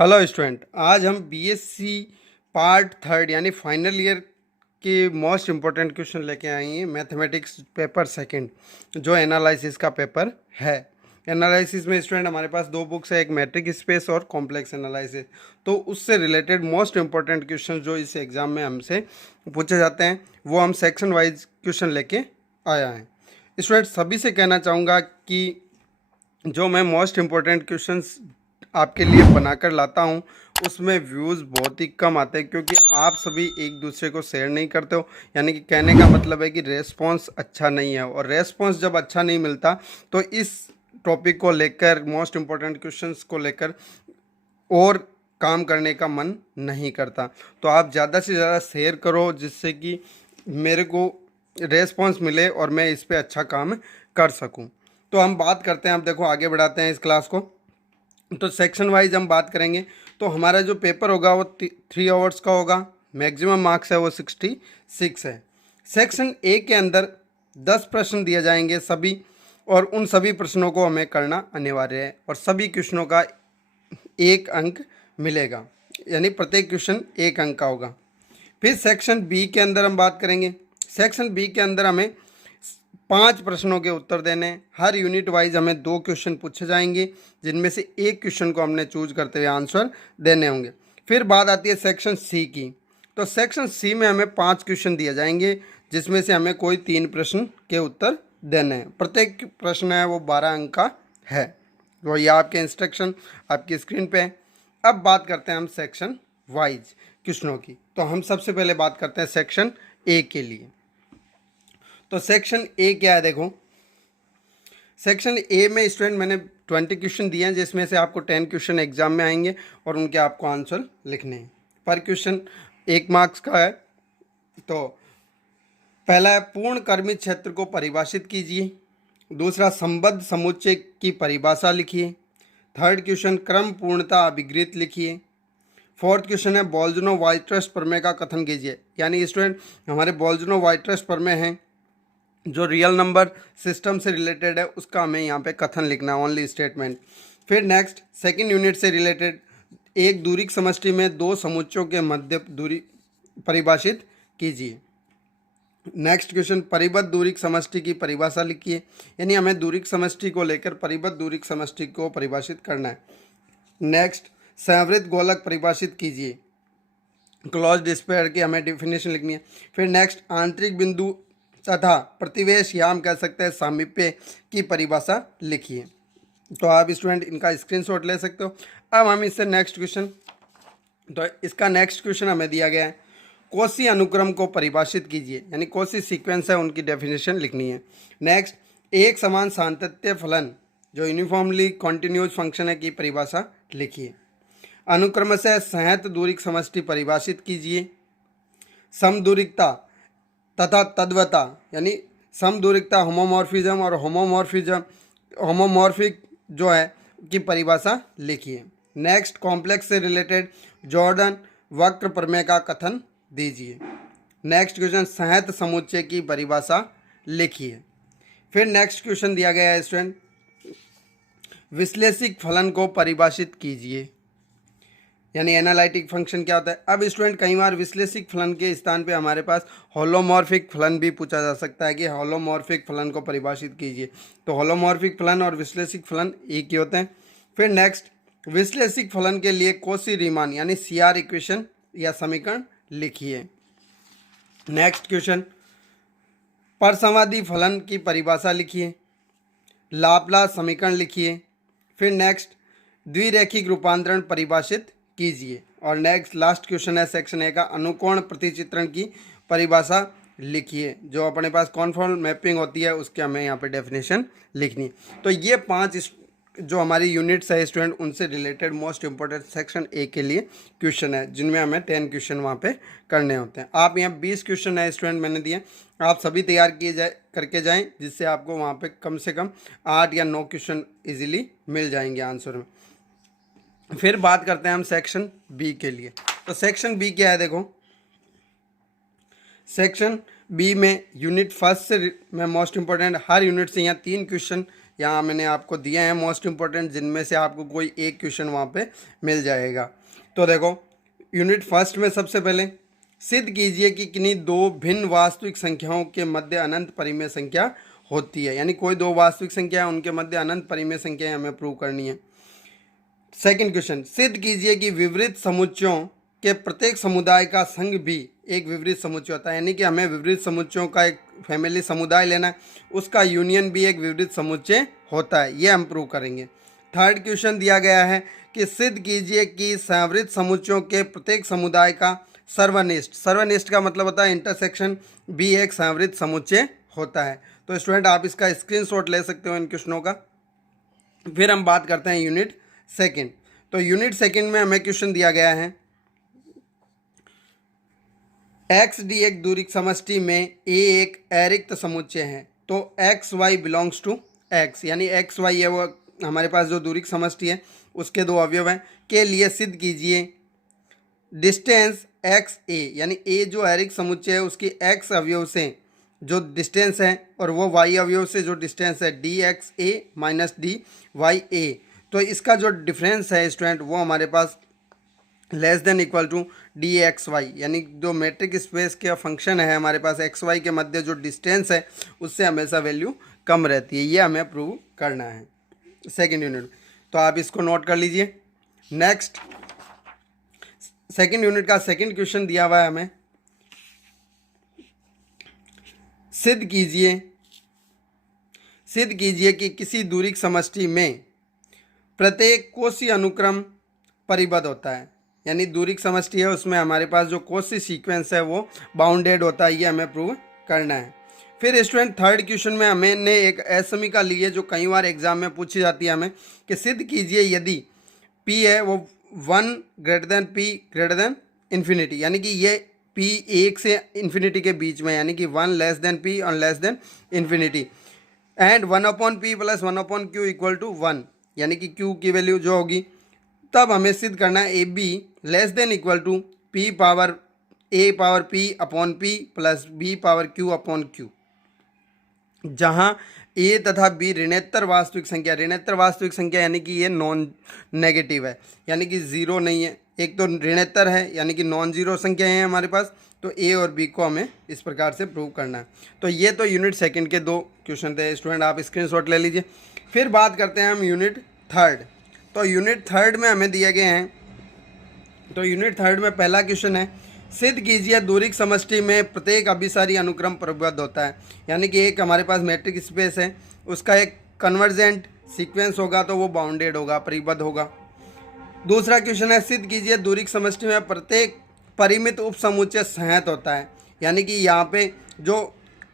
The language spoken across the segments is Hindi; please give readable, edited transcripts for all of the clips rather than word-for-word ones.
हेलो स्टूडेंट, आज हम बीएससी पार्ट थर्ड यानी फाइनल ईयर के मोस्ट इम्पोर्टेंट क्वेश्चन लेके आए हैं। मैथमेटिक्स पेपर सेकंड जो एनालिसिस का पेपर है। एनालिसिस में स्टूडेंट हमारे पास दो बुक्स है, एक मैट्रिक स्पेस और कॉम्प्लेक्स एनालिसिस। तो उससे रिलेटेड मोस्ट इम्पोर्टेंट क्वेश्चन जो इस एग्ज़ाम में हमसे पूछे जाते हैं वो हम सेक्शन वाइज क्वेश्चन लेके आया है। स्टूडेंट सभी से कहना चाहूँगा कि जो मैं मोस्ट इम्पोर्टेंट क्वेश्चंस आपके लिए बनाकर लाता हूँ उसमें व्यूज़ बहुत ही कम आते हैं, क्योंकि आप सभी एक दूसरे को शेयर नहीं करते हो। यानी कि कहने का मतलब है कि रेस्पॉन्स अच्छा नहीं है, और रेस्पॉन्स जब अच्छा नहीं मिलता तो इस टॉपिक को लेकर, मोस्ट इम्पोर्टेंट क्वेश्चंस को लेकर और काम करने का मन नहीं करता। तो आप ज़्यादा से ज़्यादा शेयर करो जिससे कि मेरे को रेस्पॉन्स मिले और मैं इस पे अच्छा काम कर सकूं। तो हम बात करते हैं, अब देखो आगे बढ़ाते हैं इस क्लास को। तो सेक्शन वाइज हम बात करेंगे। तो हमारा जो पेपर होगा वो 3 आवर्स का होगा। मैक्सिमम मार्क्स है वो 66 है। सेक्शन ए के अंदर 10 प्रश्न दिए जाएंगे सभी, और उन सभी प्रश्नों को हमें करना अनिवार्य है, और सभी क्वेश्चनों का 1 अंक मिलेगा, यानी प्रत्येक क्वेश्चन 1 अंक का होगा। फिर सेक्शन बी के अंदर हम बात करेंगे। सेक्शन बी के अंदर हमें 5 प्रश्नों के उत्तर देने हैं। हर यूनिट वाइज हमें 2 क्वेश्चन पूछे जाएंगे, जिनमें से एक क्वेश्चन को हमने चूज करते हुए आंसर देने होंगे। फिर बात आती है सेक्शन सी की। तो सेक्शन सी में हमें 5 क्वेश्चन दिए जाएंगे, जिसमें से हमें कोई 3 प्रश्न के उत्तर देने हैं। प्रत्येक प्रश्न है वो 12 अंक का है। तो ये आपके इंस्ट्रक्शन आपकी स्क्रीन पे है। अब बात करते हैं हम सेक्शन वाइज क्वेश्चनों की। तो हम सबसे पहले बात करते हैं सेक्शन ए के लिए। तो सेक्शन ए क्या है, देखो सेक्शन ए में स्टूडेंट मैंने 20 क्वेश्चन दिए हैं, जिसमें से आपको 10 क्वेश्चन एग्जाम में आएंगे और उनके आपको आंसर लिखने हैं। पर क्वेश्चन 1 मार्क्स का है। तो पहला है पूर्ण कर्मित क्षेत्र को परिभाषित कीजिए। दूसरा संबद्ध समुच्चय की परिभाषा लिखिए। थर्ड क्वेश्चन क्रम पूर्णता अभिगृत लिखिए। फोर्थ क्वेश्चन है बोल्जनो वाइट्रस प्रमेय का कथन कीजिए। यानी स्टूडेंट हमारे बोल्जनो वाइट्रस प्रमेय हैं जो रियल नंबर सिस्टम से रिलेटेड है, उसका हमें यहाँ पे कथन लिखना है, ओनली स्टेटमेंट। फिर नेक्स्ट सेकंड यूनिट से रिलेटेड एक दूरिक समष्टि में 2 समुच्चयों के मध्य दूरी परिभाषित कीजिए। नेक्स्ट क्वेश्चन परिबद्ध दूरिक समष्टि की परिभाषा लिखिए। यानी हमें दूरिक समष्टि को लेकर परिबद्ध दूरिक समष्टि को परिभाषित करना है। नेक्स्ट संवृत गोलक परिभाषित कीजिए। क्लोज डिस्पेयर की हमें डेफिनेशन लिखनी है। फिर नेक्स्ट आंतरिक बिंदु तथा प्रतिवेश या हम कह सकते हैं सामीप्य की परिभाषा लिखिए। तो आप स्टूडेंट इनका स्क्रीनशॉट ले सकते हो। अब हम इससे नेक्स्ट क्वेश्चन, तो इसका नेक्स्ट क्वेश्चन हमें दिया गया है कोसी अनुक्रम को परिभाषित कीजिए। यानी कोसी सीक्वेंस है, उनकी डेफिनेशन लिखनी है। नेक्स्ट एक समान सातत्य फलन जो यूनिफॉर्मली कॉन्टिन्यूस फंक्शन है की परिभाषा लिखिए। अनुक्रम से संहत दूरिक समष्टि परिभाषित कीजिए। समदूरिकता तथा तद्वता यानी समदूरिकता होमोमॉर्फिज्म और होमोमॉर्फिक जो है की परिभाषा लिखिए। नेक्स्ट कॉम्प्लेक्स से रिलेटेड जॉर्डन वक्र प्रमेय का कथन दीजिए। नेक्स्ट क्वेश्चन संहत समुच्चय की परिभाषा लिखिए। फिर नेक्स्ट क्वेश्चन दिया गया है स्टूडेंट विश्लेषिक फलन को परिभाषित कीजिए। यानी एनालिटिक फंक्शन क्या होता है। अब स्टूडेंट कई बार विश्लेषिक फलन के स्थान पे हमारे पास होलोमॉर्फिक फलन भी पूछा जा सकता है कि होलोमॉर्फिक फलन को परिभाषित कीजिए। तो होलोमॉर्फिक फलन और विश्लेषिक फलन एक ही होते हैं। फिर नेक्स्ट विश्लेषिक फलन के लिए कोशी रीमान यानी CR इक्वेशन या समीकरण लिखिए। नेक्स्ट क्वेश्चन परसंवादी फलन की परिभाषा लिखिए। लाप्लास समीकरण लिखिए। फिर नेक्स्ट द्विरेखिक रूपांतरण परिभाषित कीजिए। और नेक्स्ट लास्ट क्वेश्चन है सेक्शन ए का अनुकोण प्रतिचित्रण की परिभाषा लिखिए। जो अपने पास कॉन्फॉर्म मैपिंग होती है उसके हमें यहाँ पे डेफिनेशन लिखनी है। तो ये 5 जो हमारी यूनिट्स है स्टूडेंट उनसे related most important section A के लिए क्वेश्चन है, जिनमें हमें 10 क्वेश्चन वहाँ पे करने होते हैं। आप यहाँ 20 क्वेश्चन है स्टूडेंट मैंने दिए, आप सभी तैयार करके जाएं, जिससे आपको वहाँ पे कम से कम 8 या 9 क्वेश्चन इजीली मिल जाएंगे आंसर में। फिर बात करते हैं हम सेक्शन बी के लिए। तो सेक्शन बी क्या है, देखो सेक्शन बी में यूनिट फर्स्ट से में मोस्ट इंपॉर्टेंट हर यूनिट से यहाँ 3 क्वेश्चन यहाँ मैंने आपको दिए हैं मोस्ट इंपॉर्टेंट, जिनमें से आपको कोई एक क्वेश्चन वहाँ पे मिल जाएगा। तो देखो यूनिट फर्स्ट में सबसे पहले सिद्ध कीजिए कि किन्हीं दो भिन्न वास्तविक संख्याओं के मध्य अनंत परिमेय संख्या होती है। यानी कोई दो वास्तविक संख्या है, उनके मध्य अनंत परिमेय संख्याएं हमें प्रूव करनी है। सेकंड क्वेश्चन, सिद्ध कीजिए कि विवरित समुच्चयों के प्रत्येक समुदाय का संघ भी एक विवरित समुच्चय होता है। यानी कि हमें विवरित समुच्चयों का एक फैमिली समुदाय लेना है, उसका यूनियन भी एक विवरित समुच्चय होता है, ये हम प्रूव करेंगे। थर्ड क्वेश्चन दिया गया है कि सिद्ध कीजिए कि संवृत समुच्चयों के प्रत्येक समुदाय का सर्वनिष्ठ, सर्वनिष्ठ का मतलब होता है इंटरसेक्शन, भी एक संवृत समुच्चय होता है। तो स्टूडेंट आप इसका स्क्रीनशॉट ले सकते हो इन क्वेश्चनों का। फिर हम बात करते हैं यूनिट सेकंड। तो यूनिट सेकंड में हमें क्वेश्चन दिया गया है एक्स डी एक दूरिक समष्टि में ए एक अरिक्त समुच्चय है। तो X Y belongs to X, यानी एक्स वाई है वो हमारे पास जो दूरिक समष्टि है उसके दो अवयव हैं, के लिए सिद्ध कीजिए डिस्टेंस एक्स ए, यानी ए जो अरिक्त समुच्चय है उसकी एक्स अवयव से जो डिस्टेंस है और वो वाई अवयव से जो डिस्टेंस है D X A minus D Y A. तो इसका जो डिफरेंस है स्टूडेंट वो हमारे पास less than equal to D X Y, यानी जो मेट्रिक स्पेस का फंक्शन है हमारे पास एक्स वाई के मध्य जो डिस्टेंस है उससे हमेशा वैल्यू कम रहती है। ये हमें प्रूव करना है सेकेंड यूनिट। तो आप इसको नोट कर लीजिए। नेक्स्ट सेकेंड यूनिट का सेकेंड क्वेश्चन दिया हुआ है हमें, सिद्ध कीजिए कि किसी दूरिक समष्टि में प्रत्येक कोसी अनुक्रम परिबद्ध होता है। यानी दूरिक समष्टि है उसमें हमारे पास जो कोसी सीक्वेंस है वो बाउंडेड होता है, ये हमें प्रूव करना है। फिर स्टूडेंट थर्ड क्वेश्चन में हमने एक असमीका ली है जो कई बार एग्जाम में पूछी जाती है हमें, कि सिद्ध कीजिए यदि p है वो 1 greater than p greater than infinity, यानी कि ये p 1 से इन्फिनिटी के बीच में, यानी कि 1 लेस देन p और less than infinity, and 1/p plus 1/q equal to 1, यानी कि q की वैल्यू जो होगी, तब हमें सिद्ध करना है a b less than equal to p power p upon p plus b power q upon q, जहाँ a तथा b ऋणोत्तर वास्तविक संख्या यानी कि ये नॉन नेगेटिव है, यानी कि जीरो नहीं है। एक तो ऋणोत्तर है यानी कि नॉन जीरो संख्या है हमारे पास, तो a और b को हमें इस प्रकार से प्रूव करना है। तो ये तो यूनिट सेकंड के दो क्वेश्चन थे स्टूडेंट, आप स्क्रीनशॉट ले लीजिए। फिर बात करते हैं हम यूनिट थर्ड। तो यूनिट थर्ड में हमें दिए गए हैं, तो यूनिट थर्ड में पहला क्वेश्चन है सिद्ध कीजिए दूरिक समष्टि में प्रत्येक अभिसारी अनुक्रम परिबद्ध होता है। यानी कि एक हमारे पास मैट्रिक स्पेस है उसका एक कन्वर्जेंट सीक्वेंस होगा तो वो बाउंडेड होगा, परिबद्ध होगा। दूसरा क्वेश्चन है सिद्ध कीजिए दूरिक समष्टि में प्रत्येक परिमित उपसमुच्चय संहत होता है। यानी कि यहाँ पे जो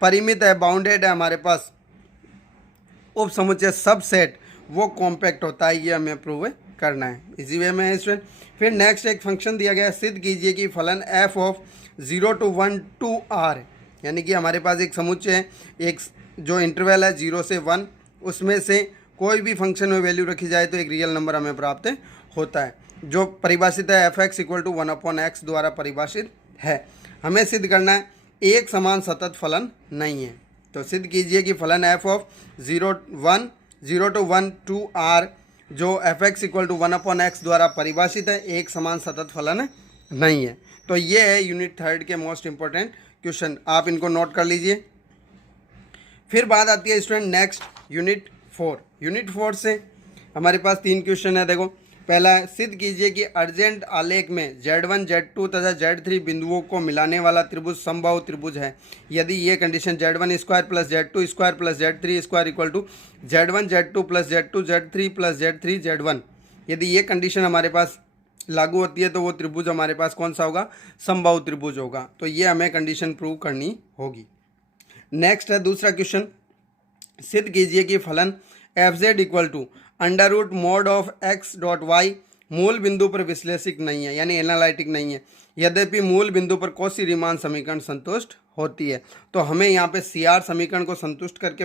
परिमित है बाउंडेड है हमारे पास उपसमुच्चय सबसेट वो कॉम्पैक्ट होता है, ये हमें प्रूव करना है। इसी वे में है स्टूडेंट। फिर नेक्स्ट एक फंक्शन दिया गया है सिद्ध कीजिए कि फलन f of 0 to 1 to r, यानी कि हमारे पास एक समुच्चय है, एक जो इंटरवल है 0 से 1, उसमें से कोई भी फंक्शन में वैल्यू रखी जाए तो एक रियल नंबर हमें प्राप्त होता है, जो परिभाषित है f(x) इक्वल टू 1/x द्वारा परिभाषित है। हमें सिद्ध करना है एक समान सतत फलन नहीं है। तो सिद्ध कीजिए कि फलन f of 0 to 1 to r जो f(x) इक्वल टू 1/x द्वारा परिभाषित है, एक समान सतत फलन नहीं है। तो ये है यूनिट थर्ड के मोस्ट इंपॉर्टेंट क्वेश्चन, आप इनको नोट कर लीजिए। फिर बात आती है student next unit four. Unit four से हमारे पास तीन क्वेश्चन है। देखो पहला है सिद्ध कीजिए कि अर्जेंट आलेख में Z1 Z2 तथा Z3 बिंदुओं को मिलाने वाला त्रिभुज समबाहु त्रिभुज है यदि ये condition Z1 square plus Z2 square plus Z3 square equal to Z1 Z2 plus Z2 Z3 plus Z3 Z1, यदि ये कंडीशन हमारे पास लागू होती है तो वो त्रिभुज हमारे पास कौन सा होगा, समबाहु त्रिभुज होगा। तो ये हमें कंडीशन प्रूव करनी होगी। नेक्स्ट है दूसरा क्वेश्चन, सिद्ध कीजिए कि फलन f(z) equal to under root mod of x dot y मूल बिंदु पर विश्लेषिक नहीं है, यानी एनालिटिक नहीं है, यद्यपि मूल बिंदु पर कौशी रीमान समीकरण संतुष्ट होती है। तो हमें यहाँ पे CR समीकरण को संतुष्ट करके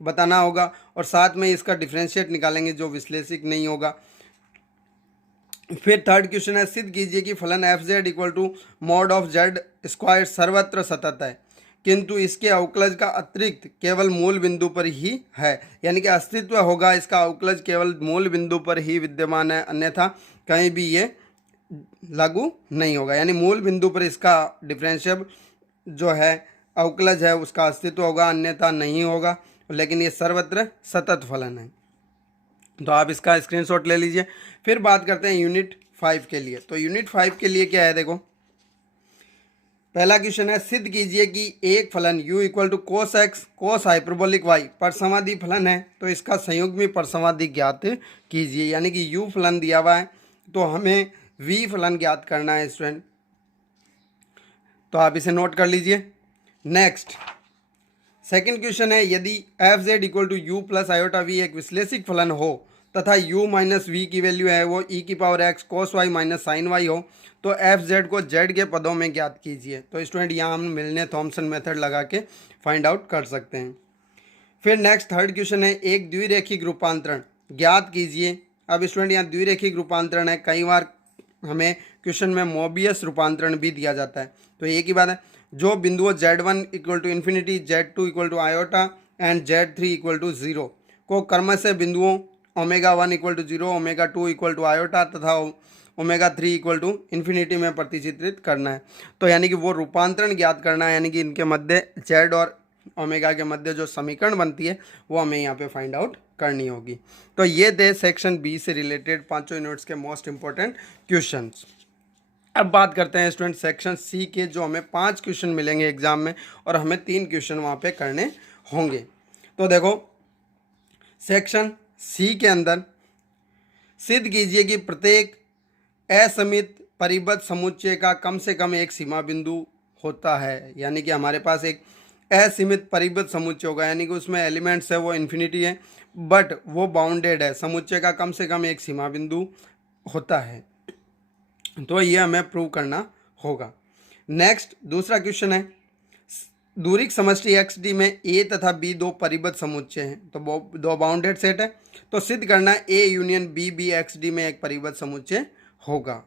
बताना होगा और साथ में इसका डिफरेंशिएट निकालेंगे जो विश्लेषिक नहीं होगा। फिर थर्ड क्वेश्चन है सिद्ध कीजिए कि फलन f(z) equal to mod of z square सर्वत्र सतत है। किंतु इसके अवकलज का अतिरिक्त केवल मूल बिंदु पर ही है, यानी कि अस्तित्व होगा, इसका अवकलज केवल मूल बिंदु पर ही विद्यमान है, अन्यथा कहीं भी ये लागू नहीं होगा। यानी मूल बिंदु पर इसका डिफरेंशियल जो है अवकलज है उसका अस्तित्व होगा, अन्यथा नहीं होगा, लेकिन ये सर्वत्र सतत फलन है। तो आप इसका स्क्रीनशॉट ले लीजिए। फिर बात करते हैं यूनिट 5 के लिए। तो यूनिट 5 के लिए क्या है, देखो पहला क्वेश्चन है, सिद्ध कीजिए कि एक फलन u equal to cos x cos hyperbolic y परसमाधि फलन है, तो इसका संयुग्मी परसमाधि ज्ञात कीजिए। यानी कि u फलन दिया हुआ है तो हमें v फलन ज्ञात करना है स्टूडेंट, तो आप इसे नोट कर लीजिए। नेक्स्ट सेकंड क्वेश्चन है, यदि f z equal to u plus iota v एक विश्लेषिक फलन हो तथा u माइनस वी की वैल्यू है वो e की power x cos y minus sine y हो, तो एफ जेड को जेड के पदों में ज्ञात कीजिए। तो स्टूडेंट यहाँ हम मिलने थॉमसन मेथड लगा के फाइंड आउट कर सकते हैं। फिर नेक्स्ट थर्ड क्वेश्चन है, एक द्विरेखिक रूपांतरण ज्ञात कीजिए। अब स्टूडेंट यहाँ द्विरेखिक रूपांतरण है, कई बार हमें क्वेश्चन में मोबियस रूपांतरण भी दिया जाता है, तो एक ही बात है, जो बिंदुओं z1 equal to infinity, z2 equal to iota and z3 equal to 0 को क्रमशः बिंदुओं omega 1 equal to 0, omega 2 equal to iota तथा ओमेगा 3 इक्वल टू इन्फिनिटी में प्रतिचित्रित करना है। तो यानी कि वो रूपांतरण ज्ञात करना है, यानी कि इनके मध्य z और ओमेगा के मध्य जो समीकरण बनती है वो हमें यहाँ पे फाइंड आउट करनी होगी। तो ये थे सेक्शन बी से रिलेटेड 5 यूनिट्स के मोस्ट इंपॉर्टेंट क्वेश्चंस। अब बात करते हैं स्टूडेंट सेक्शन सी के, जो हमें 5 क्वेश्चन मिलेंगे एग्जाम में और हमें 3 क्वेश्चन वहाँ पे करने होंगे। तो देखो सेक्शन सी के अंदर सिद्ध कीजिए कि प्रत्येक असमित परिबद्ध समुच्चय का कम से कम एक सीमा बिंदु होता है। यानी कि हमारे पास एक असीमित परिबद्ध समुच्चय होगा, यानी कि उसमें एलिमेंट्स है वो इन्फिनिटी है बट वो बाउंडेड है, समुच्चय का कम से कम एक सीमा बिंदु होता है, तो ये हमें प्रूव करना होगा। नेक्स्ट दूसरा क्वेश्चन है, दूरिक समष्टि एक्स डी में ए तथा बी दो परिबद्ध समुच्चय हैं, तो दो बाउंडेड सेट है, तो सिद्ध करना a union b b x d में एक परिबद्ध समुच्चय होगा।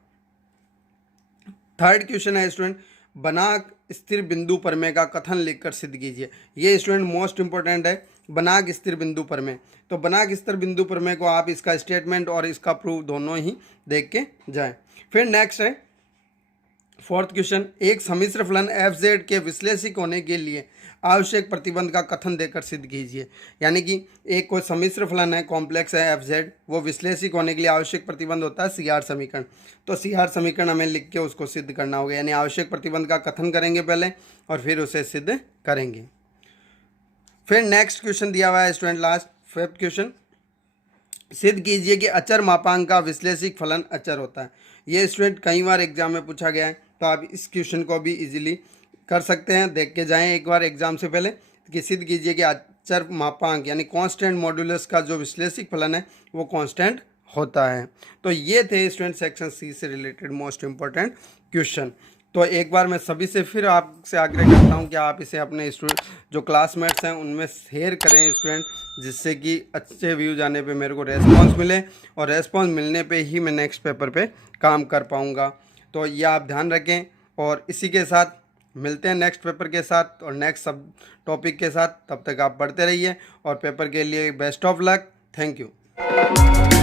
थर्ड क्वेश्चन है स्टूडेंट, बनाक स्थिर बिंदु प्रमेय का कथन लिखकर सिद्ध कीजिए। ये स्टूडेंट मोस्ट इंपॉर्टेंट है, बनाक स्थिर बिंदु प्रमेय। तो बनाक स्थिर बिंदु प्रमेय को आप इसका स्टेटमेंट और इसका प्रूफ दोनों ही देख के जाएं। फिर नेक्स्ट है फोर्थ क्वेश्चन, एक सम्मिश्र फलन एफ जेड के विश्लेषिक होने के लिए आवश्यक प्रतिबंध का कथन देकर सिद्ध कीजिए। यानी कि एक कोई सम्मिश्र फलन है, कॉम्प्लेक्स है एफ जेड, वो विश्लेषिक होने के लिए आवश्यक प्रतिबंध होता है सी आर समीकरण। तो सी आर समीकरण हमें लिख के उसको सिद्ध करना होगा, यानी आवश्यक प्रतिबंध का कथन करेंगे पहले और फिर उसे सिद्ध करेंगे। फिर नेक्स्ट क्वेश्चन दिया हुआ है स्टूडेंट लास्ट फिफ्थ क्वेश्चन, सिद्ध कीजिए कि अचर मापांक का विश्लेषिक फलन अचर होता है। ये स्टूडेंट कई बार एग्जाम में पूछा गया है, तो आप इस क्वेश्चन को भी इजीली कर सकते हैं, देख के जाएं एक बार एग्जाम से पहले कि सिद्ध कीजिए कि अचर मापांक यानी कांस्टेंट मॉड्यूलस का जो विश्लेषिक फलन है वो कांस्टेंट होता है। तो ये थे स्टूडेंट सेक्शन सी से रिलेटेड मोस्ट इंपॉर्टेंट क्वेश्चन। तो एक बार मैं सभी से फिर आपसे आग्रह करता हूं कि आप इसे अपने स्टूडेंट जो क्लासमेट्स हैं उनमें शेयर करें स्टूडेंट, जिससे कि अच्छे व्यूज आने पे मेरे को रेस्पॉन्स मिले और रेस्पॉन्स मिलने पे ही मैं नेक्स्ट पेपर पे काम कर पाऊंगा। तो ये आप ध्यान रखें और इसी के साथ मिलते हैं नेक्स्ट पेपर के साथ और नेक्स्ट सब टॉपिक के साथ। तब तक आप पढ़ते रहिए और पेपर के लिए best of luck. Thank you.